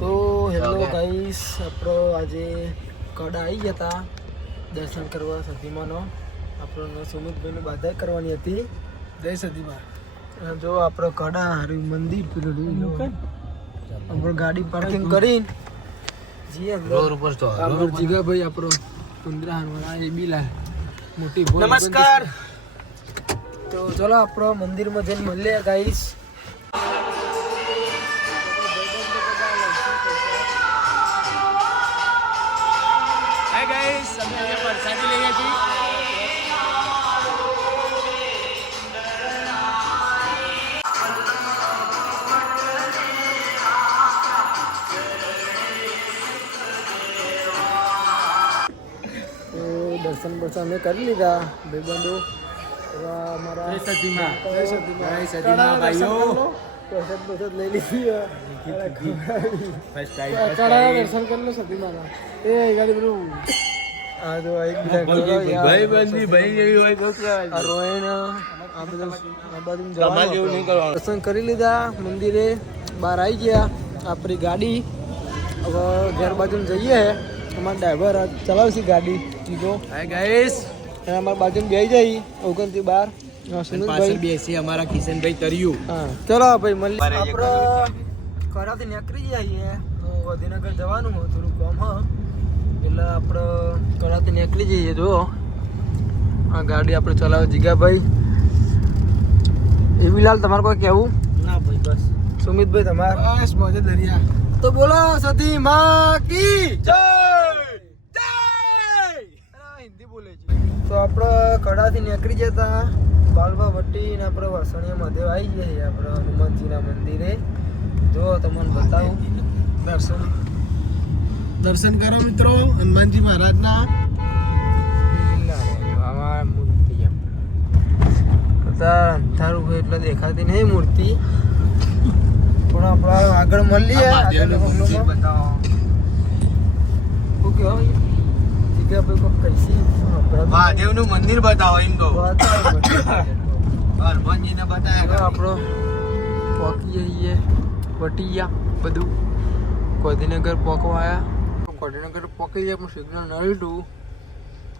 તો hello guys, આપણો આજે કડા આવી ગયા હતા દર્શન કરવા સતીમાનો. આપણો સુમિતભાઈની બાધા કરવાની હતી. જય સતીમા. જો આપણો કડા હારું મંદિર પેલું આપણે ગાડી પાર્કિંગ કરીને જી અંદર ઉપર તો આપણો જીગાભાઈ આપણો કુંદરા હરવાળા એ બિલા મોટી નમસ્કાર. તો ચલો આપણો મંદિરમાં જઈને મળીએ ગાઈસ. હાય ગાઈસ, અમે આજે પ્રસાદી લઈએ છીએ. દર્શન બર્શન અમે કરી લીધા ભાઈબંધો. અમારા જય સતીમા. જય સતીમા. જય સતીમા ભાઈઓ. પ્રસાદ લઈ લીધી. ફર્સ્ટ દર્શન કરી લો સતીમાના. એ ગાડી પેલું આ તો એક ભાઈ બંધી ભાઈ જેવી હોય તો આ રોયણ આ બધું દર્શન કરી લીધા મંદિરે. બહાર આવી ગયા આપણી ગાડી. હવે ઘર બાજુ જઈએ. અમારા ડ્રાઈવર ચલાવશે ગાડી સીધો. હાય ગાઈસ, અને અમારા બાજુ બેસી જાય ઓગણથી 12 સુમિતભાઈ બેસી અમારા કિશનભાઈ તર્યું. હા ચલો ભાઈ મળીએ. આપણે ખરાથી નીકળી જઈએ તો ગાંધીનગર જવાનું હોય થોડું કામ હ એટલે આપણે કરાથી નીકળી જઈએ. જો આ ગાડી આપણે ચલાવે જીગાભાઈ. એ બિલાલ તમારે કોઈ કહેવું? ના ભાઈ, બસ સુમિતભાઈ તમારે? બસ મોજે દરિયા. તો બોલો સતી માં કી જય. હિન્દી બોલે છે. તો આપણે કડાથી નીકળી જતા બાલવા વટ્ટી ને આપણે વાસણીયા મહાદેવ આવી જઈએ આપણે હનુમાનજીના મંદિરે. જો તમને બતાવું દર્શન કરો મિત્રો હનુમાનજી મહારાજના. અંધારું હોય એટલે દેખાતી નહીં મૂર્તિ, પણ આપણે આગળ મળીએ. મહાદેવનું મંદિર બતાવો એમ કહો. હનુમાનજીને બતાવ્યા આપણો પોકી જઈએ વટિયા બધું ગાંધીનગર પોકવા આવ્યા. ગાંધીનગર પોકી જાય પણ સિગ્નલ નડ્યું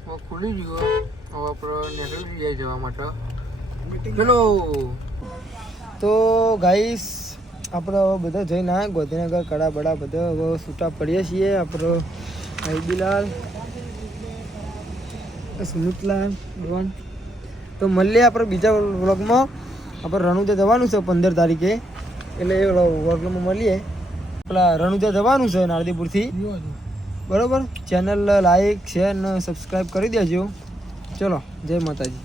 હવે ખુલી ગયું. હવે આપણે નીકળી જાય જવા માટે. ચલો તો ગાઈસ આપણે હવે બધા જઈને આવ્યા ગાંધીનગર કડા બડા બધા હવે છૂટા પડીએ છીએ. આપણો હાઈબીલાલ સુમિતલાલ ડોન. તો મળીએ આપણે બીજા વ્લોગમાં. આપણે રણુજા જવાનું છે 15 તારીખે, એટલે એ વ્લોગમાં મળીએ. પેલા રણુજા જવાનું છે નારદીપુરથી. બરોબર, ચેનલ લાઈક શેર ને સબસ્ક્રાઈબ કરી દેજો. ચલો જય માતાજી.